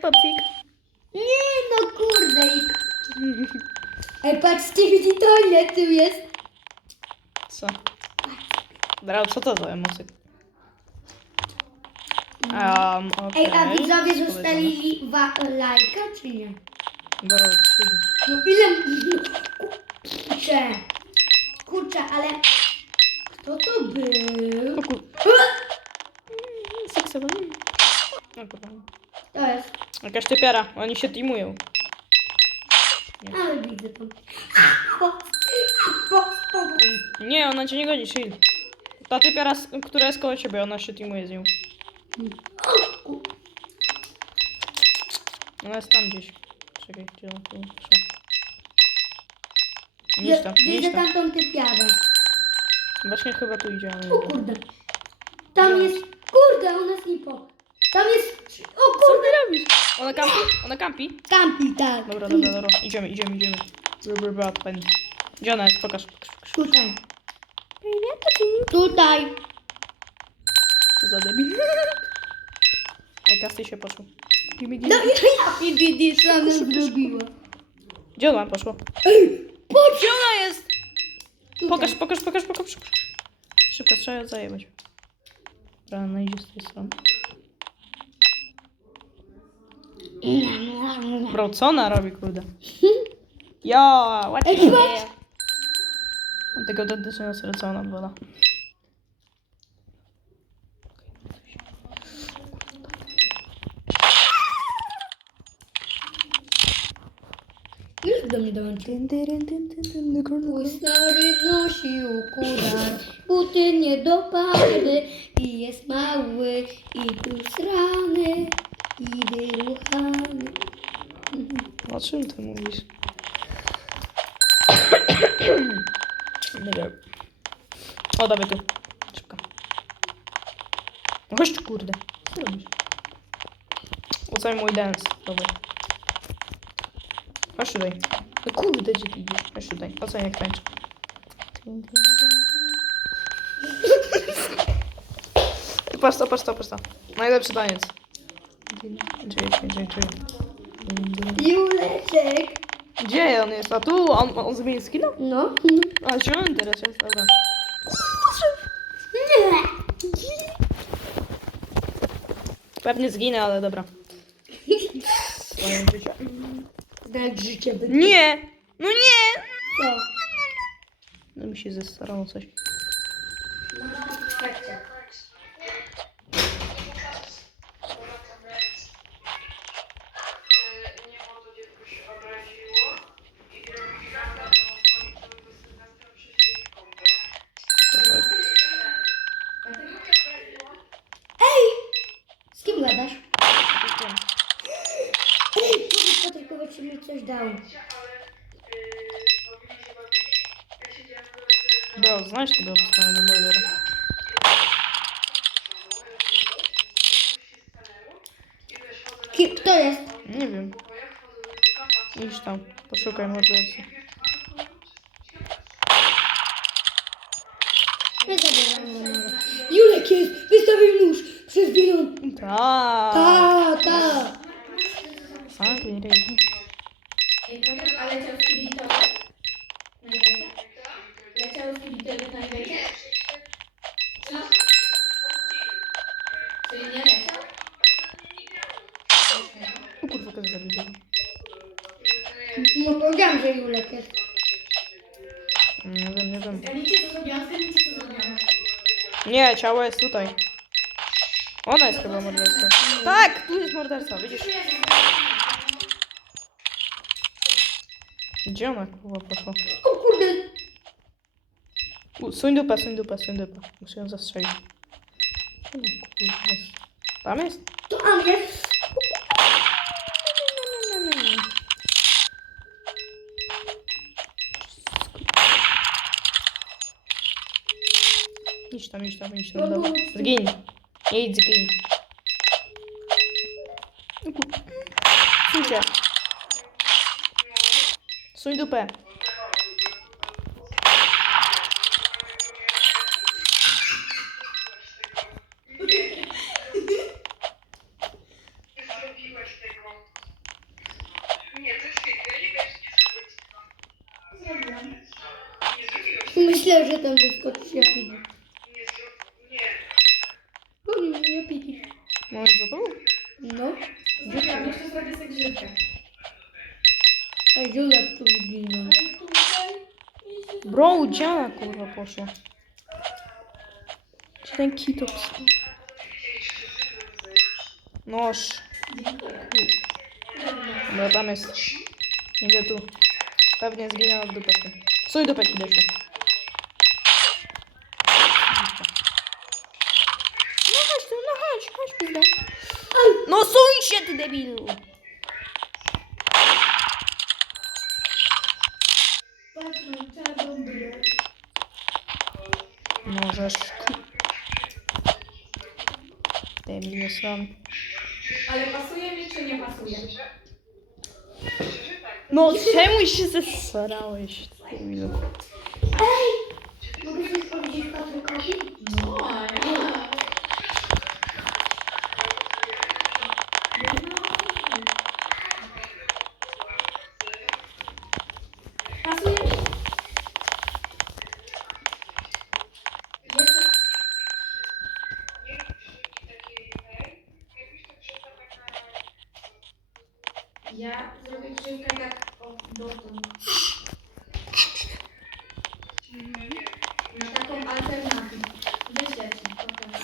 popsik. Nie no kurde. Ej, patrzcie, widzi to ile tu jest. Co? Dobra, co to za emocje? Um, Ej, a widzowie zostawili wa- lajka, czy nie? Dobra, chill. No ile... Kurczę. Kurczę, ale... Kto to był? O kur... Six, seven. O kurwa. To jest. Jakaś typiara, oni się teamują. Ale widzę to. Nie, ona cię nie goni, chill. Ta typiara, która jest koło ciebie, ona się teamuje z nią. Ona jest tam gdzieś. Czekaj, gdzie ona tu szła? Nie tam, nie Widzę tam. tamtą typiarę. Właśnie chyba tu idzie, ale... O kurde. Tam jest... Kurde, u nas nie po. Tam jest... O Co kurde. ty robisz? Ona kampi? Ona kampi? Kampi, tak. Dobra, dobra, dobra. Idziemy, idziemy, idziemy. Bad pen. Gdzie ona jest? Pokaż. pokaż, pokaż. Tutaj. Tutaj. Co za debil. Ej, Kasty się poszło. No gimme. ja i Didi sama zrobiła. Gdzie ona poszła? Ej, patrz. Gdzie ona jest? Tutaj. Pokaż, pokaż, pokaż. pokaż. Szybko, trzeba ją zajebać. Dobra, ona idzie z tej strony. Bro, co ona robi, kurde? Jo, ładnie. Tego autentycznego serca, co ona odwala. Już do mnie dołączył. Mój stary nosi ukular, buty niedopadne i jest mały i usrany i wyruchany. O czym ty mówisz? Dobra. O, dawaj tu. Szybko. Tu, kurde. Co robisz? Ocaj mój dance. Dobra. Chodź tutaj. No kurde, gdzie ty idziesz? Chodź tutaj. Ocaj jak to, patrz to, patrz to. Najlepszy taniec. Czekaj, czekaj, czekaj. Juleczek. Gdzie on jest? A tu? On, on zmienił skin? No. A zielony teraz jest, dobra. Nie. Pewnie zginę, ale dobra. Znać życie by... Nie! No nie! No mi się zestarało coś. Nie o to dziecko się obraziło i chwilaka dzwoni cały do Sylwestra przyjść jej kąpę. Ej! Z kim gadasz? Ej, powiedz Patrykowi, czy mi coś dał. Ale yy, powinni się bawili. Ja siedziałem w ogóle Bro, znasz tego obstanego mordera. Kim, kto jest? Nie wiem. Idź tam, poszukaj mordercy. Nie zabieram go nawet. Julek jest! Wystawił nóż! Przez chwilę! Tak. Ta, ta! Fucking rej. A leciał z kibitowy? Na iwecie? Leciał z kibitowy na iwecie? Co? Czyli nie leciał? O kurwa, kiedy zabił go. Powiedziałam, że Julek jest. Nie wiem, nie wiem. Zgadnijcie co zrobiłam, co zrobiłam. Nie, ciało jest tutaj. Ona jest chyba mordercą. Tak, tu jest morderca, widzisz? Gdzie ona kurwa poszła? O kurde! U, Suń dupę, suń dupę, suń dupę. Muszę ją zastrzelić. Ona, kurwa jest? Tam jest? To An jest! Idź tam, idź tam, idź tam. Dobra. Zgiń. Nie idź, zgiń. O kur- Suń się. Suń dupę. Zrobiłem używać tego. Nie, to jest fake, ja nie wiem, nie zrobię tego. Zrobiłam. Nie zrobiłem. Myślę, że tam wyskoczy Japidi. Nie zrobiłem. Nie. O nie, Japidi. No i co to? No. Zrobiłam, jeszcze zrobię sobie grzybkę. Julek tu zginął. Bro, gdzie ona kurwa poszła? Gdzie ten kitops? Noż. Dobra, tam jest. Idzie tu. Pewnie zginęła w dupeki. Suj dupeki deszczu. No chodź tu, no chodź, chodź pizda. No suj się ty debilu! Patrz, mam czarną bryłę. Możesz. Debil sam. Ale pasuje mi, czy nie pasuje? No czemu się zesrałeś? debilu? Ja zrobię grzybkę tak o, dotąd. Na taką alternatywę. Wyślę ci potem.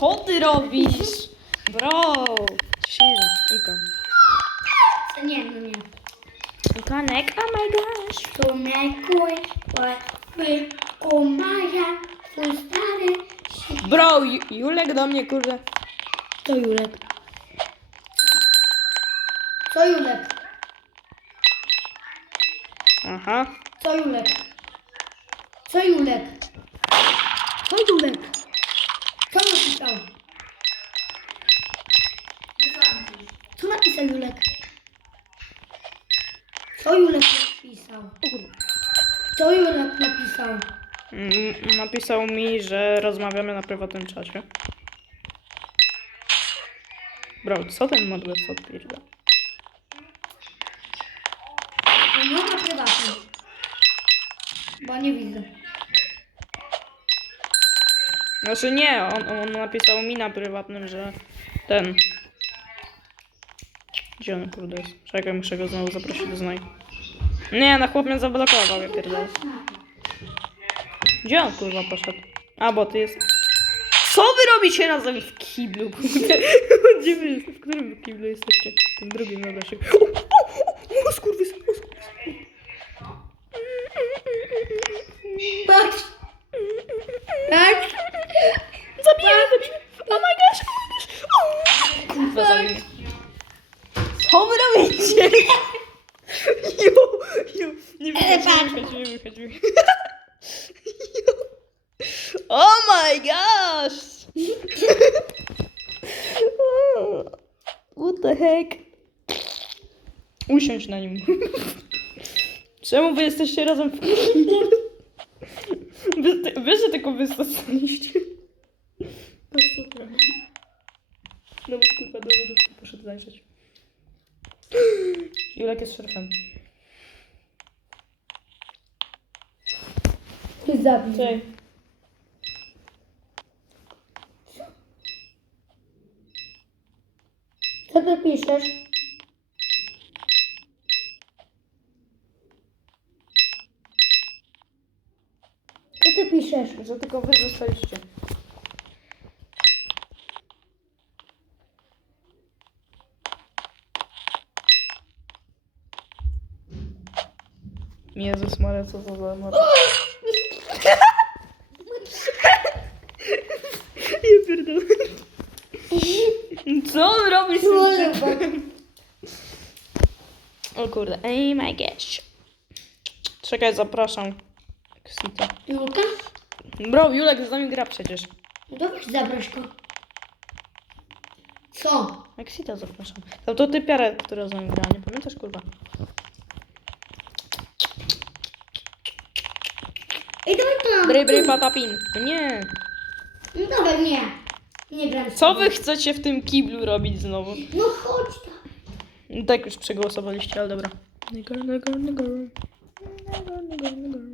Co ty robisz? Bro! Chill. Iko. To nie, no nie. Ikonek, oh my gosh. To mekuj, łatwy, komaja, twój stary. Bro, Ju- Julek do mnie kurde. To Julek. Co Julek? Aha. Co Julek? Co Julek? Co Julek? Co napisał? Co napisał Julek? Co Julek napisał? Co Julek napisał? Mm, Napisał mi, że rozmawiamy na prywatnym czacie. Bro, co ten model odpierdza? No na prywatnym. Bo nie widzę. Znaczy nie, on, on napisał mi na prywatnym, że ten... Gdzie on kurde jest? Czekaj, muszę go znowu zaprosić do znaj. Nie, na chłop mnie zablokował, ja pierdolę. Gdzie on kurwa poszedł? A, bo ty jest... Co wy robicie razem w kiblu? Gdzie wy? W którym kiblu jesteście? W drugim na naszym. O, o, o, o, Patrz! Patrz! Zabiję go! Oh my gosh! Oh my gosh! O, Kurwa, zabiję. Co wy robicie? Jo, jo, nie wychodź, nie wychodź, nie. Oh my gosh! What the heck? Usiądź na nim. Czemu wy jesteście razem w ty- wy się tylko wystosowaliście. Patrz co to robi. Nawet kurwa do lodówki poszedł zajrzeć. Julek jest szerfem. Ty zabij. Co ty piszesz? Ty piszesz? Że tylko wy zostaliście. Jezus Maria, co to za mor... Ja pierdolę. Co on robi z tym typem? O kurde, oh my gosh. Czekaj, zapraszam. Exita. Julka? Bro, Julek z nami gra przecież. No to weź go. Co? Exita zapraszam. To, to typiara, która z nami gra, nie pamiętasz kurwa? Ej, dawaj to. Bry, bry, patapin. No nie. No dawaj, nie. Nie gram z Co tobą. wy chcecie w tym kiblu robić znowu? No chodź tam. Tak już przegłosowaliście, ale dobra. Nigger, nigger, nigger. Nigger, nigger, nigger.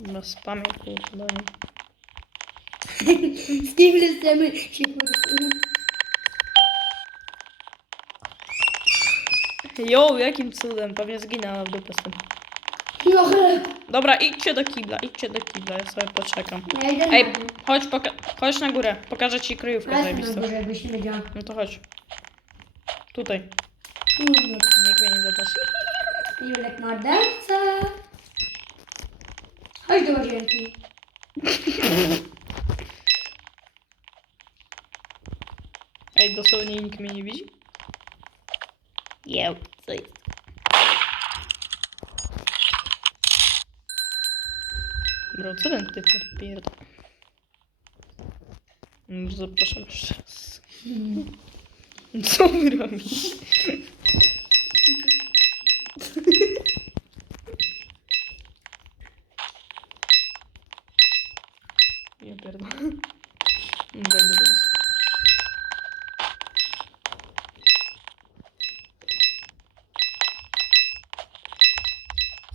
No spamie, kurde. Z kim chcemy się poruszyć? Jo, jakim cudem, pewnie zginęła w dupę z tym. No ale... Dobra, idźcie do kibla, idźcie do kibla, ja sobie poczekam. Ja idę Ej, na dół. chodź, poka- chodź na górę, pokażę ci kryjówkę Ja jestem na zajebistą. górze, jakbyś nie wiedziała. No to chodź. Tutaj, Julek. nikt mnie nie zobaczy. Julek morderca. Chodź do łazienki. Ej, dosłownie nikt mnie nie widzi? Jeł, co jest? Bro, co ten typ odpierdol? Mm, Zapraszam jeszcze raz. Co wy robisz? Ja pierdolę. Wejdę do was.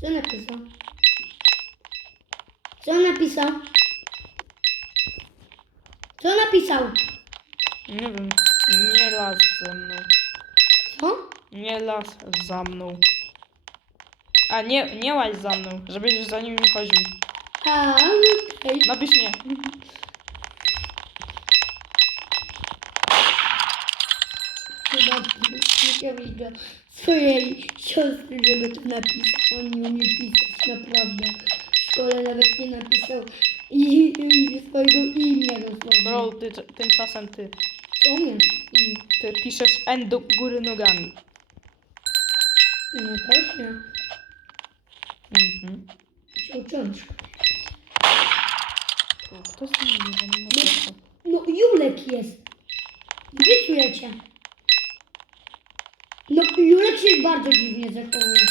Co napisał? Co napisał? Co napisał? Nie wiem. Nie las ze mną. Co? Nie las za mną. A nie, nie łaź za mną, żebyś za nim nie chodził. A, okej. Napisz nie. Chyba musiałeś do swojej siostry, żeby to napisał. On nie umie pisać, naprawdę. Szkole nawet nie napisał i, i swojego imienia dosłownie. Bro, ty, tymczasem ty. Co umiem? Ty piszesz N do góry nogami. No też nie. Mhm. O, Kto z tym nie No Julek jest. Gdzie czujecie? No Julek się bardzo dziwnie zachowuje.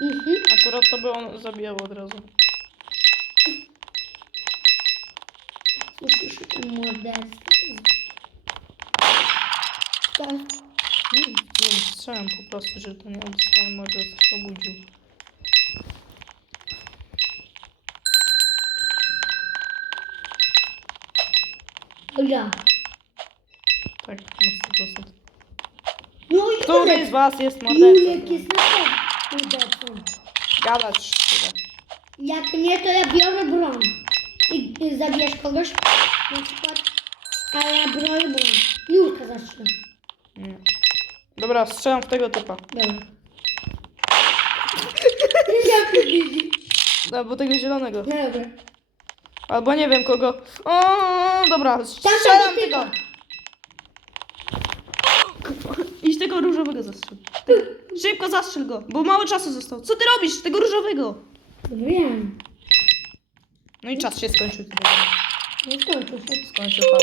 Mhm. Akurat to by on zabijał od razu. Morderstwo. Tak. Nie, nie strzelam po prostu, że to nie obstałem, może się obudził. Ja. Tak, na 100%. No Który Julek. z was jest mordercą? Julek jest na pewno mordercą. Gadać tyle. Jak nie, to ja biorę broń. Ty zabijesz kogoś na przykład, a ja broń. Julka zacznie. Nie. Dobra, strzelam w tego typa. Dobra. Jak to widzi? No, bo tego zielonego. Dobra. Albo nie wiem kogo. O, dobra, strzelam tego tego. Idź tego różowego zastrzel. Szybko zastrzel go, bo mało czasu zostało. Co ty robisz? Tego różowego. Wiem. No i czas się skończył. Nie skończył się. Skończył pas.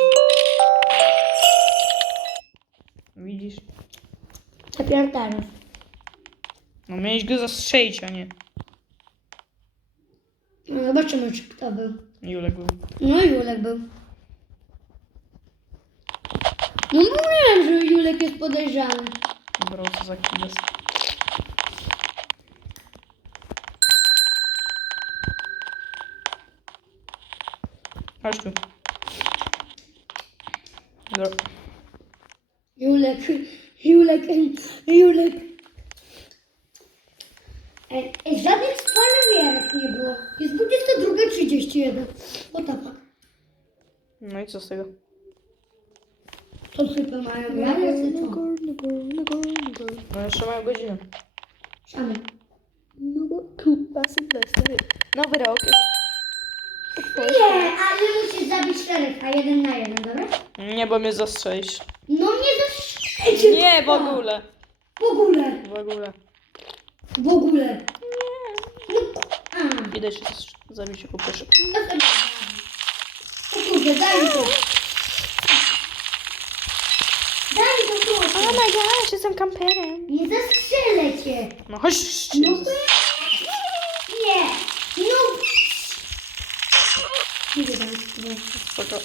Widzisz? Teraz. No miałeś go zastrzelić, a nie. No, zobaczymy, czy kto był. Julek był. No Julek był. No mówiłem, że Julek jest podejrzany. Bro, co za kiles. Chodź tu. Dobra. Julek, Julek, Julek. Ej, ej, żadnych spalewierek nie było. Jest 22.31. What the fuck? No i co z tego? To chyba mają jaja, czy co? No jeszcze mają godzinę. Szamy. No bo kupa Sylwester. Nowy rok jest. Nie, ale musisz zabić szeryfa jeden na jeden, dobra? Nie, bo mnie zastrzelisz. No nie zastrzelcie. Nie, w ogóle. W ogóle. W ogóle. W ogóle. No, a. Idę się zabić jako pierwszy. Ja sobie... O kurde, daj mi to. Daj mi to proszę. my gosh, jestem kamperem. Nie zastrzelę cię. No chodź. No nie. No. Nie ほど。